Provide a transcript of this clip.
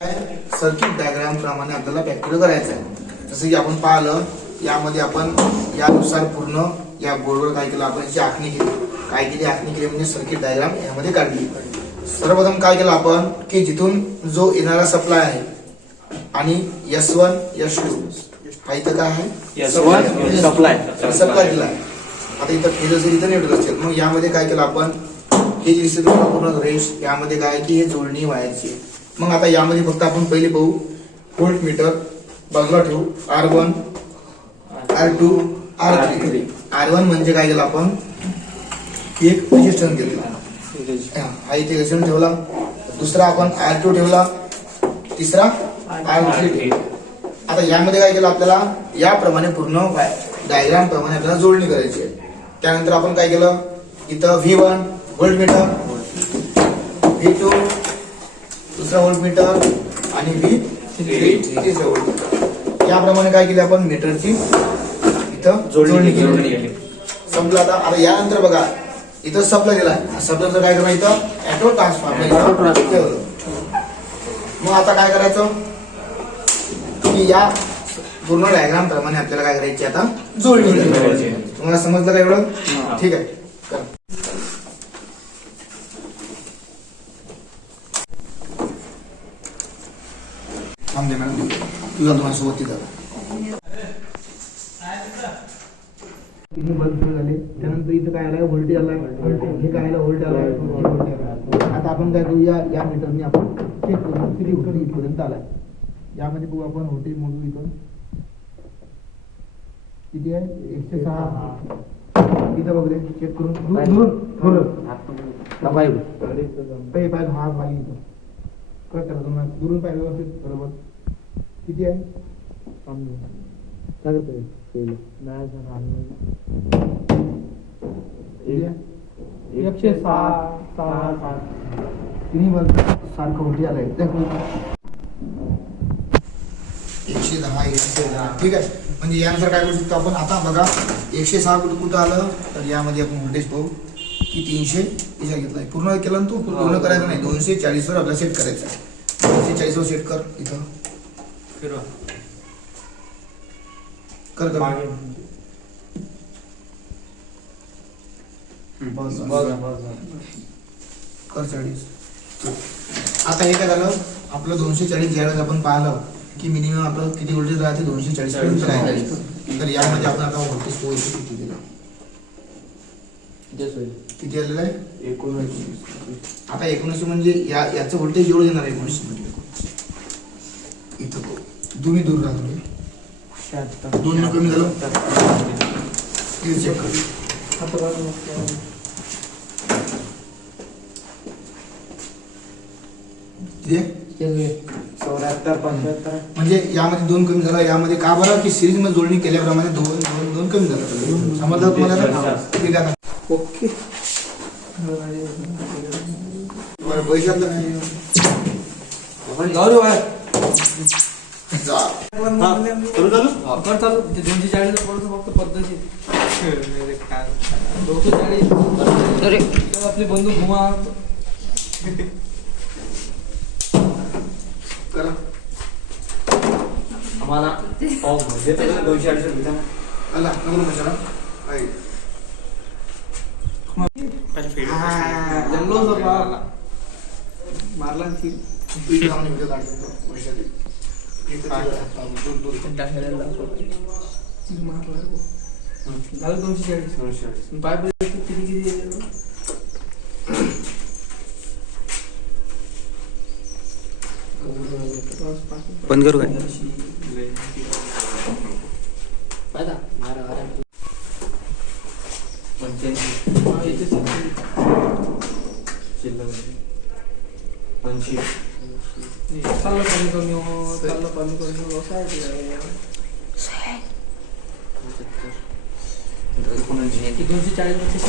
Circuit diagram प्रमाणे आपल्याला practical करायचं आहे. जसं की आपण पाहिलं यामध्ये आपण यानुसार पूर्ण या बोर्डवर काय केलं, आपण जी आखणी केली आखणी केली म्हणजे सर्किट डायग्राम यामध्ये काढली. सर्वप्रथम काय केलं आपण की जिथून जो येणारा सप्लाय आहे आणि S1 S2 हा इथं काय आहे सप्लाय दिला आहे. आता इथं फेज असेल इथं न्यूट्रल असेल. मग यामध्ये काय केलं आपण हे जे दिसते पूर्ण रेष यामध्ये काय की हे जोडणी व्हायची. मग आता यामध्ये फक्त आपण पहिले पाहू व्होल्ट मीटर बाजूला ठेवू R1 R2 R3. R1 म्हणजे काय केलं आपण एक रेजिस्टन्स घेतला हा इथे रेजिस्टन्स ठेवला. दुसरा आपण R2 ठेवला. तिसरा R3 ठेवला. आता यामध्ये काय केलं आपल्याला याप्रमाणे पूर्ण डायग्राम प्रमाणे आपल्याला जोडणी करायची आहे. त्यानंतर आपण काय केलं इथं V1 व्होल्ट मीटर V2 दुसरा व्होल्ट मीटर आणि V3 तिसरा व्होल्ट मीटर याप्रमाणे काय केले आपण मीटरची इथं जोडणी केली. संपलं. आता यानंतर बघा इथं सप्लाय दिला. सप्लायचं काय करायचं इथं ऑटो ट्रान्सफॉर्मर. मग आता काय करायचं की या पूर्ण डायग्राम प्रमाणे आपल्याला काय करायची आता जोडणी करायची. तुम्हाला समजलं का एवढं? ठीक आहे. थांब दे मॅडम तुझा तुम्हाला तिथं किती बल्ब झाले. त्यानंतर इथं काय आलाय व्होल्टेज आलाय. हे काय आलं व्होल्ट आलाय. आता आपण काय करूया या मीटरने आपण चेक करू किती व्होल्टेज इथपर्यंत आलाय. यामध्ये बघू आपण व्होल्टेज मोजू. इथं किती आहे 106. इथं बघ रे चेक करून कट करा तुम्हाला दुरून पाहिजे व्यवस्थित बरोबर. किती आहे 106. तिन्ही बल्ब सारखं व्होल्टेज आलंय 110. ठीक आहे. म्हणजे यानंतर काय करू शकतो आपण आता बघा 106 कुठं आलं तर यामध्ये आपण व्होल्टेज पाहू की 300 इजा घेतलाय. पूर्ण केलं ना तू पूर्ण करायचं नाही 240 वर आपल्याला सेट करायचं आहे. 240 वर सेट कर. इथं फिरवा कर कर 40. आता हे काय झालं आपलं 240 ज्यावेळेस आपण पाहिलं की मिनिमम आपलं किती व्होल्टेज राहते 240 पर्यंत राहायला. तर यामध्ये आपण आता व्होल्टेज पोहोचतो किती दिला किती आलेलं आहे 19. आता 19 म्हणजे याचं व्होल्टेज एवढं येणार आहे 19 म्हणजे इथं दोन्ही दूर राहतो 2 कमी झालं. चेक कर म्हणजे यामध्ये 2 कमी झाला. यामध्ये का बरं की सिरीज मध्ये जोडणी केल्याप्रमाणे 2 कमी झालं. समजलं तुम्हाला? ठीक आहे. ओके पैशात चालू 240 फक्त पद्धती आपली बंधू घुमा करा आम्हाला 240 आला नंबर कशाला मारला झालं 240 पाय किती बंद करू काय कमी 240